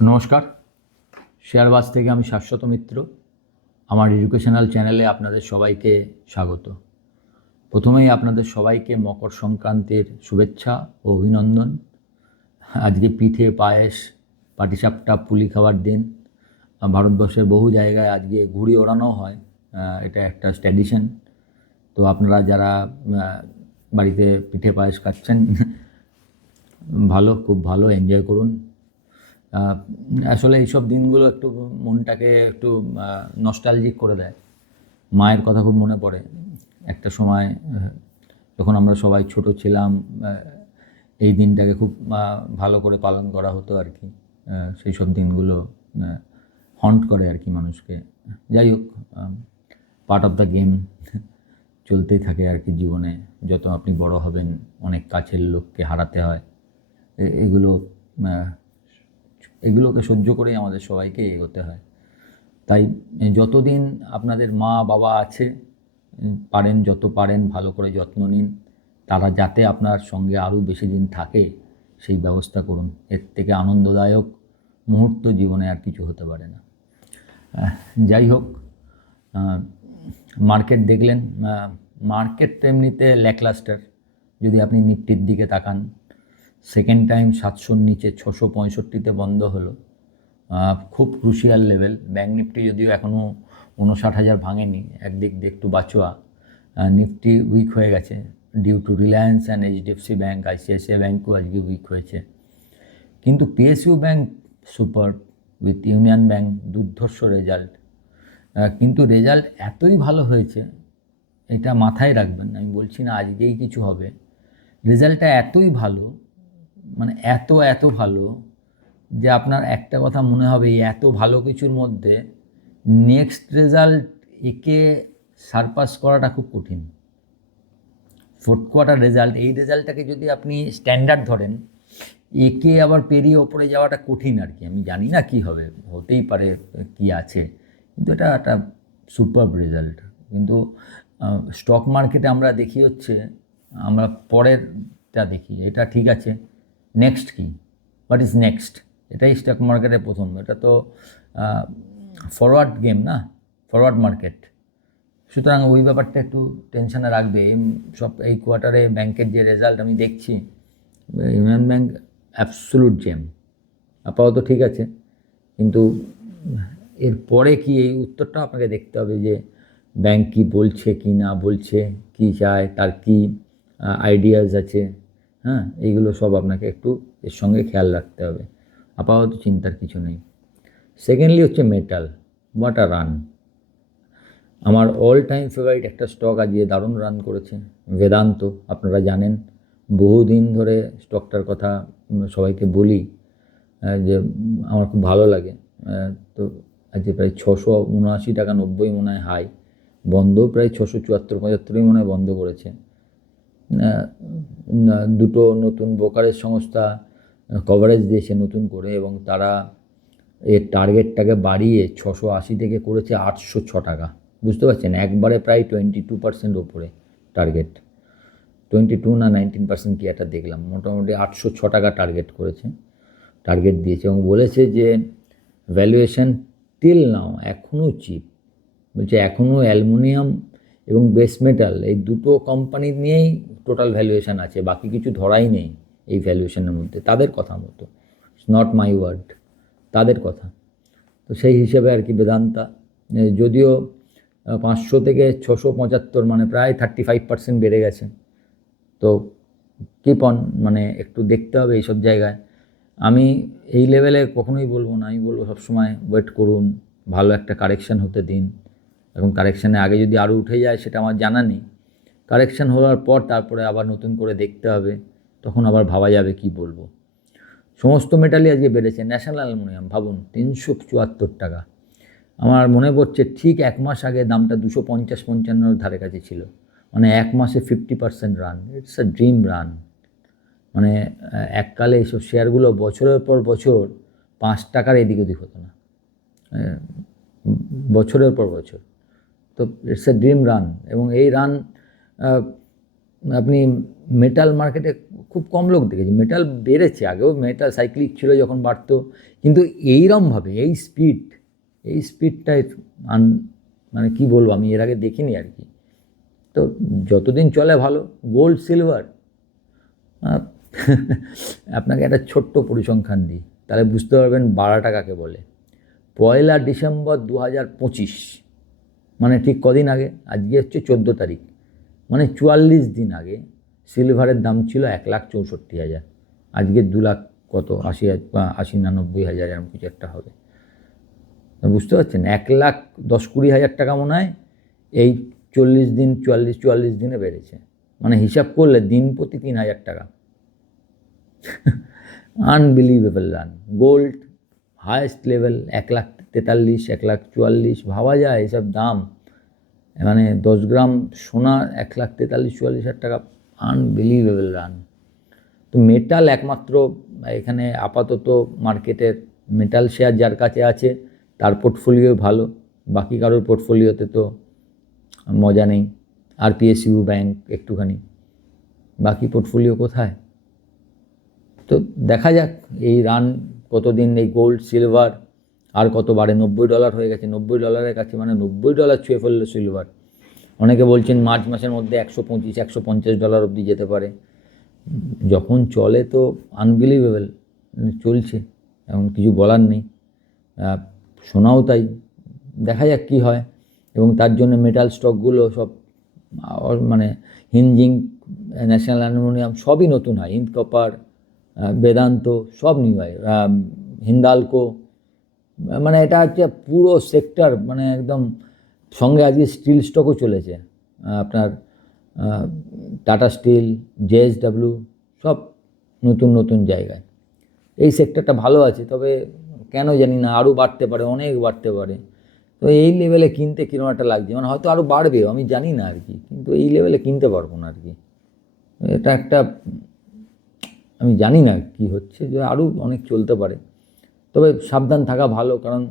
নমস্কার, শেয়ারবাজ থেকে আমি শাশ্বত মিত্র। আমার এডুকেশনাল চ্যানেলে আপনাদের সবাইকে স্বাগত। প্রথমেই আপনাদের সবাইকে মকর সংক্রান্তির শুভেচ্ছা ও অভিনন্দন। আজকে পিঠে, পায়েস, পাটিসাপটা, পুলি খাওয়ার দিন। ভারতবর্ষের বহু জায়গায় আজকে ঘুড়ি ওড়ানো হয়, এটা একটা ট্র্যাডিশন। তো আপনারা যারা বাড়িতে পিঠে পায়েস খাচ্ছেন, খুব ভালো এনজয় করুন। আসলে এইসব দিনগুলো একটু মনটাকে একটু নস্টালজিক করে দেয়। মায়ের কথা খুব মনে পড়ে। একটা সময় যখন আমরা সবাই ছোট ছিলাম, এই দিনটাকে খুব ভালো করে পালন করা হতো আর কি। সেই সব দিনগুলো হন্ট করে আর কি মানুষকে। যাই হোক, পার্ট অফ দ্য গেম, চলতেই থাকে আর কি জীবনে। যত আপনি বড় হবেন, অনেক কাছের লোককে হারাতে হয়। এগুলোকে সহ্য করেই আমাদের সবাইকে এগোতে হয়। তাই যতদিন আপনাদের মা বাবা আছে, যত পারেন ভালো করে যত্ন নিন। তারা যাতে আপনার সঙ্গে আরও বেশি দিন থাকে, সেই ব্যবস্থা করুন। এর থেকে আনন্দদায়ক মুহূর্ত জীবনে আর কিছু হতে পারে না। যাই হোক, মার্কেট দেখলেন, মার্কেট এমনিতে ল্যাকলাস্টার। যদি আপনি নিফটির দিকে তাকান, সেকেন্ড টাইম 700-র নিচে 665-তে বন্ধ হলো। খুব ক্রুশিয়াল লেভেল। ব্যাঙ্ক নিফটি যদিও এখনও 59,000 ভাঙেনি, একদিক দিয়ে একটু বাঁচোয়া। নিফটি উইক হয়ে গেছে due to Reliance and HDFC bank. ICICI ব্যাঙ্কও আজকে উইক হয়েছে। কিন্তু PSU bank super, with Union bank দুর্ধর্ষ রেজাল্ট। কিন্তু রেজাল্ট এতই ভালো হয়েছে, এটা মাথায় রাখবেন। আমি বলছি না আজকেই কিছু হবে। রেজাল্টটা এতই ভালো, মানে এত ভালো যে আপনার একটা কথা মনে হবে, এই এত ভালো কিছুর মধ্যে নেক্সট রেজাল্ট একে সারপাস করাটা খুব কঠিন। ফোর্থ কোয়ার্টার রেজাল্ট, এই রেজাল্টটাকে যদি আপনি স্ট্যান্ডার্ড ধরেন, একে আবার পেরিয়ে ওপরে যাওয়াটা কঠিন আর কি। আমি জানি না কি হবে, হতেই পারে কি আছে, কিন্তু এটা একটা সুপারব রেজাল্ট। কিন্তু স্টক মার্কেটে আমরা দেখি হচ্ছে, আমরা পরেরটা দেখি, এটা ঠিক আছে, নেক্সট কি, হোয়াট ইজ নেক্সট, এটাই স্টক মার্কেটের প্রথম। এটা তো ফরওয়ার্ড গেম না, ফরওয়ার্ড মার্কেট। সুতরাং ওই ব্যাপারটা একটু টেনশনে রাখবে। এই কোয়ার্টারে ব্যাংকের যে রেজাল্ট আমি দেখছি, ইউনিয়ন ব্যাংক অ্যাবসোলুট জেম। আপাতত ঠিক আছে, কিন্তু এর পরে কি, এই উত্তরটা আপনাকে দেখতে হবে যে ব্যাংক কী বলছে, কি না বলছে, কি চায়, তার কি আইডিয়াস আছে। এইগুলো সব আপনাকে একটু এর সঙ্গে খেয়াল রাখতে হবে। আপাতত চিন্তার কিছু নেই। সেকেন্ডলি হচ্ছে মেটাল। What a run! আমার অল টাইম ফেভারিট একটা স্টক আজকে দারুণ রান করেছে, বেদান্ত। আপনারা জানেন, বহুদিন ধরে স্টকটার কথা সবাইকে বলি যে আমার খুব ভালো লাগে। তো আজকে প্রায় 679.90 মনে হয় হাই, বন্ধ প্রায় 674-75 মনে হয় বন্ধ করেছে। দুটো নতুন ব্রোকারেজ সংস্থা কভারেজ দিয়েছে নতুন করে, এবং তারা এর টার্গেটটাকে বাড়িয়ে 680 থেকে করেছে 806 টাকা। বুঝতে পারছেন, একবারে প্রায় 22% ওপরে টার্গেট। 22 না 19% কি একটা দেখলাম, মোটামুটি 806 টাকা টার্গেট দিয়েছে, এবং বলেছে যে ভ্যালুয়েশন টিল নাও এখনও চিপ। বলছে এখনও অ্যালুমিনিয়াম এবং বেস মেটাল এই দুটো কোম্পানি নিয়েই টোটাল ভ্যালুয়েশন আছে, বাকি কিছু ধরাই নেই এই ভ্যালুয়েশনের মধ্যে, তাদের কথা মতো। ইটস নট মাই ওয়ার্ড, তাদের কথা। তো সেই হিসেবে আর কি বেদান্তা, যদিও 500 থেকে 675, মানে প্রায় 35% বেড়ে গেছে। তো কিপ অন, মানে একটু দেখতে হবে এইসব জায়গায়। আমি এই লেভেলে কখনোই বলবো না, আমি বলবো সবসময় ওয়েট করুন, ভালো একটা কারেকশান হতে দিন। এখন কারেকশানের আগে যদি আরও উঠে যায় সেটা আমার জানা নেই। কারেকশান হওয়ার পর তারপরে আবার নতুন করে দেখতে হবে, তখন আবার ভাবা যাবে কি বলবো। সমস্ত মেটালই আজকে বেড়েছে। ন্যাশনাল অ্যালুমিনিয়াম ভাবুন 374 টাকা। আমার মনে পড়ছে ঠিক 1 মাস আগে দামটা 250-55 ধারে কাছে ছিল, মানে 1 মাসে 50% run. It's a dream run. মানে এককালে এইসব শেয়ারগুলো বছরের পর বছর 5 টাকার এদিক ওদিক হতো না, বছরের পর বছর। তো ইটস এ ড্রিম রান, এবং এই রান আপনি মেটাল মার্কেটে খুব কম লোক দেখেছি। মেটাল বেড়েছে, আগেও মেটাল সাইক্লিক ছিল যখন বাড়তো, কিন্তু এইরমভাবে এই স্পিডটাই মানে কি বলবো, আমি এর আগে দেখিনি আর কি। তো যতদিন চলে ভালো। গোল্ড সিলভার আপনাকে একটা ছোট্ট পরিসংখ্যান দিই, তাহলে বুঝতে পারবেন বাড়াটা কাকে বলে। 1 ডিসেম্বর 2025, মানে ঠিক কদিন আগে, আজকে হচ্ছে 14 তারিখ, মানে 44 দিন আগে সিলভারের দাম ছিল 1,64,000। আজকে 2 লাখ কত, 80 না 90,000 এরকম কিছু একটা হবে। বুঝতে পারছেন, 1,10,20,000 টাকা মনে হয় এই 44 দিনে বেড়েছে। মানে হিসাব করলে দিন প্রতি 3,000 টাকা। Unbelievable run. Gold highest level 1,43,000, 1,44,000, ভাবা যায় এসব দাম। মানে 10 গ্রাম সোনা 1,43,000-44,000 টাকা, আনবিলিভেবল রান। তো মেটাল একমাত্র এখানে আপাতত মার্কেটের মেটাল শেয়ার যার কাছে আছে তার পোর্টফোলিও ভালো, বাকি কারোর পোর্টফোলিওতে তো মজা নেই। আর পিএসইউ ব্যাংক একটুখানি, বাকি পোর্টফোলিও কোথায়? তো দেখা যাক এই রান কতদিন, এই গোল্ড সিলভার আর কত বাড়ে। $90 হয়ে গেছে, $90 কাছে, মানে $90 ছুঁয়ে ফেললো সিলভার। অনেকে বলছেন মার্চ মাসের মধ্যে $125-150 অবধি যেতে পারে। যখন চলে তো আনবিলিভেবল চলছে, এখন কিছু বলার নেই। শোনাও তাই, দেখা যাক কী হয়। এবং তার জন্য মেটাল স্টকগুলো সব মানে হিনজিং, ন্যাশনাল অ্যালুমিনিয়াম সবই নতুন হয়, হিন্দ কপার, বেদান্ত সব নিউ হয়, হিন্দালকো, মানে এটা হচ্ছে পুরো সেক্টর, মানে একদম। সঙ্গে আজকে স্টিল স্টকও চলেছে, আপনার টাটা স্টিল, জেএসডব্লিউ সব নতুন নতুন জায়গায়। এই সেক্টরটা ভালো আছে, তবে কেন জানি না আরও বাড়তে পারে, অনেক বাড়তে পারে। তো এই লেভেলে কিনতে কীরকম একটা লাগছে, মানে হয়তো আরও বাড়বেও, আমি জানি না আর কি, কিন্তু এই লেভেলে কিনতে পারবো না আর কি। এটা একটা, আমি জানি না কি হচ্ছে, যে আরও অনেক চলতে পারে, তবে সাবধান থাকা ভালো। কারণ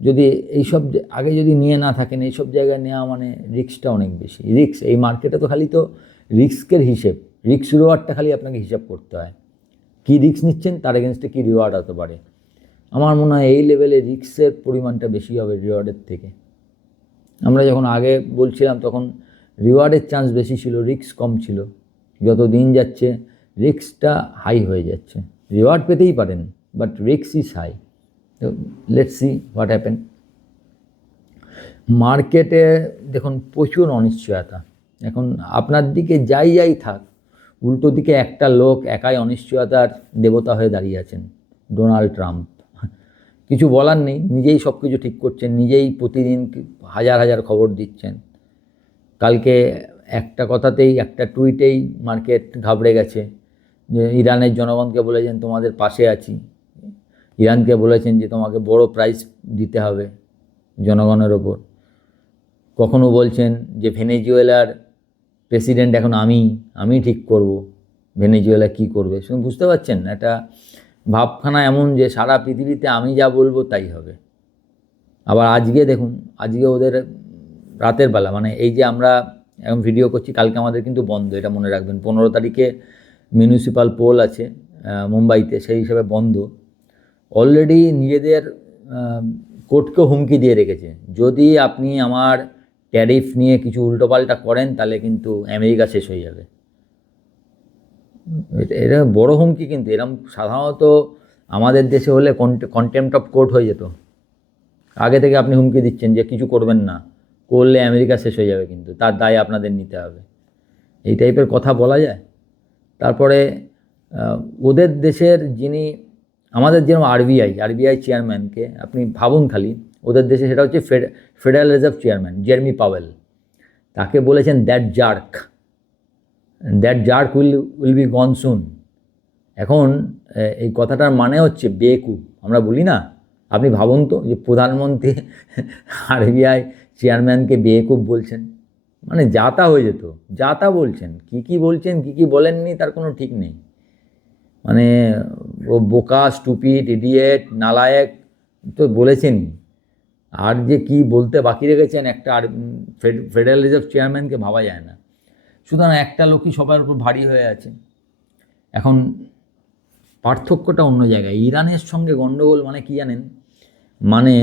যদি এইসব আগে যদি নিয়ে না থাকেন, এইসব জায়গায় নেওয়া মানে রিস্কটা অনেক বেশি। রিস্ক এই মার্কেটে তো খালি তো রিস্কের হিসেব, রিস্ক রিওয়ার্ডটা খালি আপনাকে হিসাব করতে হয়, কী রিস্ক নিচ্ছেন তার এগেনস্টে কী রিওয়ার্ড হতে পারে। আমার মনে হয় এই লেভেলে রিস্কের পরিমাণটা বেশি হবে রিওয়ার্ডের থেকে। আমরা যখন আগে বলছিলাম তখন রিওয়ার্ডের চান্স বেশি ছিল, রিস্ক কম ছিল। যত দিন যাচ্ছে রিস্কটা হাই হয়ে যাচ্ছে। রিওয়ার্ড পেতেই পারেন, বাট রিস্ক ইজ হাই। তো লেটস সি হোয়াট হ্যাপেন। মার্কেটে দেখুন প্রচুর অনিশ্চয়তা। এখন আপনার দিকে যাই থাক, উল্টো দিকে একটা লোক একাই অনিশ্চয়তার দেবতা হয়ে দাঁড়িয়ে আছেন, ডোনাল্ড ট্রাম্প। কিছু বলার নেই, নিজেই সব কিছু ঠিক করছেন, নিজেই প্রতিদিন হাজার হাজার খবর দিচ্ছেন। কালকে একটা কথাতেই, একটা টুইটেই মার্কেট ঘাবড়ে গেছে, যে ইরানের জনগণকে বলেছেন তোমাদের পাশে আছি। ইরানকে বলেছেন যে তোমাকে বড় প্রাইস দিতে হবে জনগণের ওপর। কখনো বলছেন যে ভেনেজুয়েলার প্রেসিডেন্ট এখন আমি ঠিক করব ভেনেজুয়েলা কী করবে। শুনে বুঝতে পারছেন, একটা ভাবখানা এমন যে সারা পৃথিবীতে আমি যা বলবো তাই হবে। আবার আজকে দেখুন, আজকে ওদের রাতের বেলা, মানে এই যে আমরা এখন ভিডিও করছি, কালকে আমাদের কিন্তু বন্ধ, এটা মনে রাখবেন। 15 তারিখে মিউনিসিপ্যাল পোল আছে মুম্বাইতে, সেই হিসাবে বন্ধ। অলরেডি নিজেদের কোর্টকেও হুমকি দিয়ে রেখেছে, যদি আপনি আমার ট্যারিফ নিয়ে কিছু উল্টোপাল্টা করেন তাহলে কিন্তু আমেরিকা শেষ হয়ে যাবে। এটা বড় হুমকি, কিন্তু এরকম সাধারণত আমাদের দেশে হলে কন্টেম্পট অফ কোর্ট হয়ে যেত। আগে থেকে আপনি হুমকি দিচ্ছেন যে কিছু করবেন না, করলে আমেরিকা শেষ হয়ে যাবে, কিন্তু তার দায় আপনাদের নিতে হবে। এই টাইপের কথা বলা যায়। তারপরে ওদের দেশের যিনি, আমাদের যেরকম আরবিআই চেয়ারম্যানকে আপনি ভাবুন খালি, ওদের দেশে সেটা হচ্ছে federal reserve chairman Jeremy Powell. তাকে বলেছেন দ্যাট জার্ক উইল বি গন সুন। এখন এই কথাটার মানে হচ্ছে বেকুব, আমরা বলি না। আপনি ভাবুন তো, যে প্রধানমন্ত্রী আরবিআই চেয়ারম্যানকে বেকুব বলছেন, মানে যা তা হয়ে যেত। যা তা বলছেন, কী বলছেন কী বলেননি তার কোনো ঠিক নেই। মানে ও বোকা, স্টুপিড, ইডিয়েট, নালায়েক তো বলেছেনই, আর যে কি বলতে বাকি রেখেছেন একটা ফেডারেল রিজার্ভ চেয়ারম্যানকে, ভাবা যায় না। সুতরাং একটা লোকই সবার উপর ভারী হয়ে আছে। এখন পার্থক্যটা অন্য জায়গায়। ইরানের সঙ্গে গণ্ডগোল মানে কি জানেন, মানে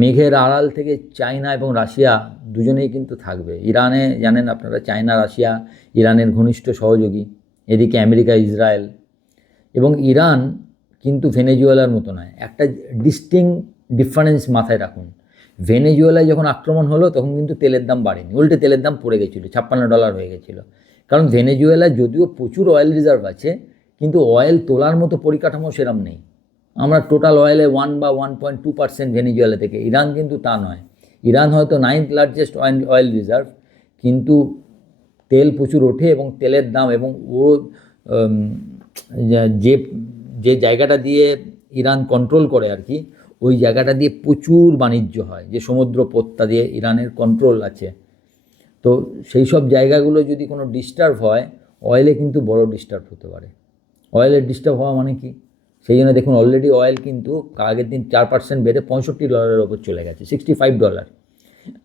মেঘের আড়াল থেকে চায়না এবং রাশিয়া দুজনেই কিন্তু থাকবে। ইরানে জানেন আপনারা, চায়না রাশিয়া ইরানের ঘনিষ্ঠ সহযোগী, এদিকে আমেরিকা ইসরায়েল। এবং ইরান কিন্তু ভেনেজুয়েলার মতো নয়। একটা ডিফারেন্স মাথায় রাখুন। ভেনেজুয়েলায় যখন আক্রমণ হলো তখন কিন্তু তেলের দাম বাড়েনি, উল্টে তেলের দাম পড়ে গেছিলো, $56 হয়ে গেছিলো। কারণ ভেনেজুয়েলায় যদিও প্রচুর অয়েল রিজার্ভ আছে, কিন্তু অয়েল তোলার মতো পরিকাঠামো সেরম নেই। আমরা টোটাল অয়েলে 1 বা 1.2% ভেনেজুয়েলা থেকে। ইরান কিন্তু তা নয়। ইরান হয়তো 9th লার্জেস্ট অয়েল রিজার্ভ, কিন্তু তেল প্রচুর ওঠে এবং তেলের দাম এবং ও যে যে জায়গাটা দিয়ে ইরান কন্ট্রোল করে আর কি, ওই জায়গাটা দিয়ে প্রচুর বাণিজ্য হয়, যে সমুদ্র পথটা দিয়ে ইরানের কন্ট্রোল আছে। তো সেই সব জায়গাগুলো যদি কোনো ডিস্টার্ব হয়, অয়েলে কিন্তু বড় ডিস্টার্ব হতে পারে। অয়েলের ডিস্টার্ব হওয়া মানে কি, সেই জন্য দেখুন অলরেডি অয়েল কিন্তু আগের দিন 4% বেড়ে $65 ওপর চলে গেছে, $65।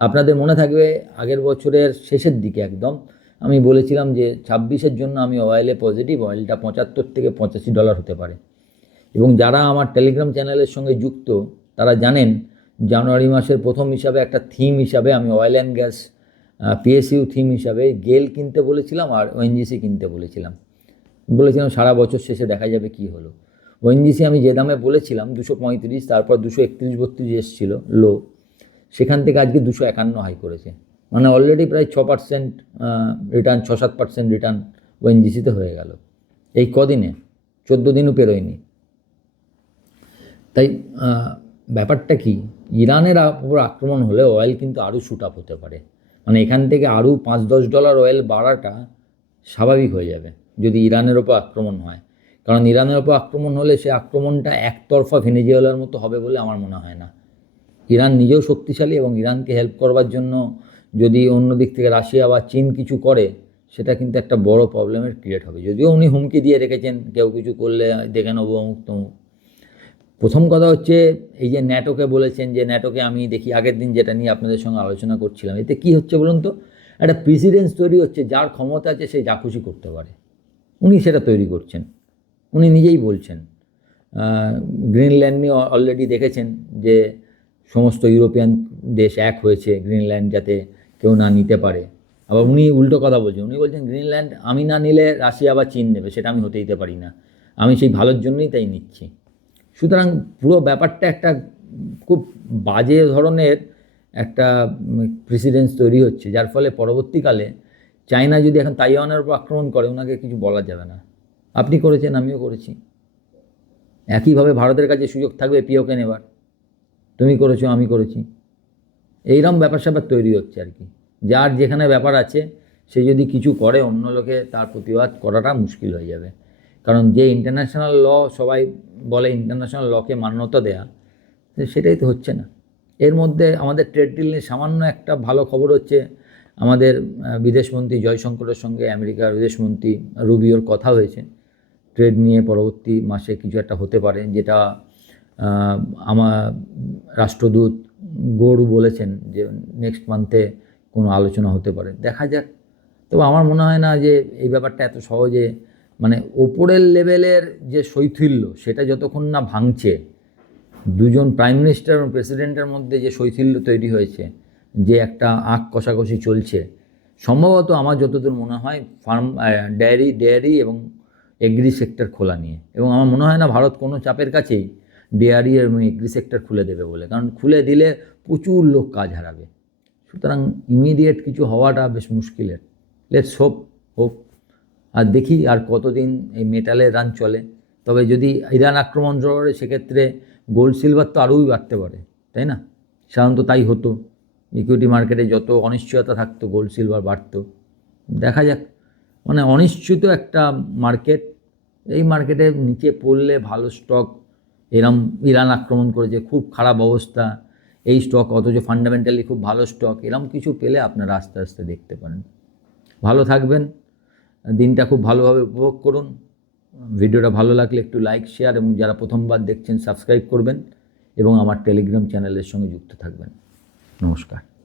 আপনাদের মনে থাকবে আগের বছরের শেষের দিকে একদম আমি বলেছিলাম যে 26-এর জন্য আমি অয়েলে পজিটিভ, অয়েলটা $75 থেকে $85 হতে পারে। এবং যারা আমার টেলিগ্রাম চ্যানেলের সঙ্গে যুক্ত তারা জানেন জানুয়ারি মাসের প্রথম হিসাবে একটা থিম হিসাবে আমি oil and gas PSU theme হিসাবে গেল কিনতে বলেছিলাম আর ওএনজিসি কিনতে বলেছিলাম সারা বছর শেষে দেখা যাবে কি হলো। ওএনজিসি আমি যে দামে বলেছিলাম 235, তারপর 231-32 এসেছিল লো, সেখান থেকে আজকে 251 হাই করেছে, মানে অলরেডি প্রায় 6% রিটার্ন, 6-7% রিটার্ন ওএনজিসিতে হয়ে গেল এই কদিনে, 14 দিনও পেরোয়নি। তাই ব্যাপারটা কি, ইরানের উপর আক্রমণ হলে অয়েল কিন্তু আরও শ্যুট আপ হতে পারে, মানে এখান থেকে আরও $5-10 অয়েল বাড়াটা স্বাভাবিক হয়ে যাবে যদি ইরানের ওপর আক্রমণ হয়। কারণ ইরানের ওপর আক্রমণ হলে সে আক্রমণটা একতরফা ভেনেজুয়েলার মতো হবে বলে আমার মনে হয় না। ইরান নিজেও শক্তিশালী এবং ইরানকে হেল্প করবার জন্য যদি অন্য দিক থেকে রাশিয়া বা চীন কিছু করে, সেটা কিন্তু একটা বড় প্রবলেমের ক্রিয়েট হবে। যদিও উনি হুমকি দিয়ে রেখেছেন কেউ কিছু করলে দেখে নেবো অমুক তমুক। প্রথম কথা হচ্ছে এই যে ন্যাটোকে বলেছেন, যে ন্যাটোকে আমি দেখি আগের দিন যেটা নিয়ে আপনাদের সঙ্গে আলোচনা করছিলাম, এতে কি হচ্ছে বলুন তো, একটা প্রেসিডেন্স তৈরি হচ্ছে, যার ক্ষমতা আছে সে যা খুশি করতে পারে। উনি সেটা তৈরি করছেন, উনি নিজেই বলছেন। গ্রিনল্যান্ড নিয়ে অলরেডি দেখেছেন যে সমস্ত ইউরোপিয়ান দেশ এক হয়েছে গ্রিনল্যান্ড যাতে কেউ না নিতে পারে। আবার উনি উল্টো কথা বলছেন, উনি বলছেন গ্রিনল্যান্ড আমি না নিলে রাশিয়া বা চীন নেবে, সেটা আমি হতে দিতে পারি না, আমি সেই ভালোর জন্যই তাই নিচ্ছি। সুতরাং পুরো ব্যাপারটা একটা খুব বাজে ধরনের একটা প্রেসিডেন্স তৈরি হচ্ছে, যার ফলে পরবর্তীকালে চায়না যদি এখন তাইওয়ানের উপর আক্রমণ করে ওনাকে কিছু বলা যাবে না। আপনি করেছেন, আমিও করেছি, একইভাবে ভারতের কাছে সুযোগ থাকবে পিওকে নেবার, তুমি করেছো আমি করেছি, এইরকম ব্যাপার স্যাপার তৈরি হচ্ছে আর কি। যার যেখানে ব্যাপার আছে সে যদি কিছু করে অন্য লোকে তার প্রতিবাদ করাটা মুশকিল হয়ে যাবে। কারণ যে ইন্টারন্যাশনাল ল সবাই বলে ইন্টারন্যাশনাল লকে মান্যতা দেয়া, সেটাই তো হচ্ছে না। এর মধ্যে আমাদের ট্রেড ডিল নিয়ে সামান্য একটা ভালো খবর হচ্ছে, আমাদের বিদেশমন্ত্রী জয়শঙ্করের সঙ্গে আমেরিকার বিদেশমন্ত্রী রুবিওর কথা হয়েছে ট্রেড নিয়ে, পরবর্তী মাসে কিছু একটা হতে পারে, যেটা আমার রাষ্ট্রদূত গৌড় বলেছেন যে নেক্সট মান্থে কোনো আলোচনা হতে পারে, দেখা যাক। তবে আমার মনে হয় না যে এই ব্যাপারটা এত সহজে, মানে ওপরের লেভেলের যে শৈথিল্য সেটা যতক্ষণ না ভাঙছে, দুজন প্রাইম মিনিস্টার এবং প্রেসিডেন্টের মধ্যে যে শৈথিল্য তৈরি হয়েছে, যে একটা আঁক কষাকষি চলছে, সম্ভবত আমার যতদূর মনে হয় ডেয়ারি এবং এগ্রি সেক্টর খোলা নিয়ে, এবং আমার মনে হয় না ভারত কোনো চাপের কাছেই ডেয়ারি এবং এগ্রি সেক্টর খুলে দেবে বলে, কারণ খুলে দিলে প্রচুর লোক কাজ হারাবে। সুতরাং ইমিডিয়েট কিছু হওয়াটা বেশ মুশকিলের। লেটস হোপ আর দেখি আর কতদিন এই মেটালের রান চলে। তবে যদি ইরান আক্রমণ করে সেক্ষেত্রে গোল্ড সিলভার তো আরোই বাড়তে পারে, তাই না? সাধারণত তাই হতো, ইকুইটি মার্কেটে যত অনিশ্চয়তা থাকতো গোল্ড সিলভার বাড়তো। দেখা যাক, মানে অনিশ্চিত একটা মার্কেট, এই মার্কেটের নিচে পড়লে ভালো স্টক, ইরান আক্রমণ করেছে খুব খারাপ অবস্থা, এই স্টক অথচ ফান্ডামেন্টালি খুব ভালো স্টক, এরম কিছু পেলে আপনারা আস্তে আস্তে দেখতে পারেন। ভালো থাকবেন, দিনটা খুব ভালোভাবে উপভোগ করুন। ভিডিওটা ভালো লাগলে একটু লাইক, শেয়ার এবং যারা প্রথমবার দেখছেন সাবস্ক্রাইব করবেন এবং আমার টেলিগ্রাম চ্যানেলের সঙ্গে যুক্ত থাকবেন। নমস্কার।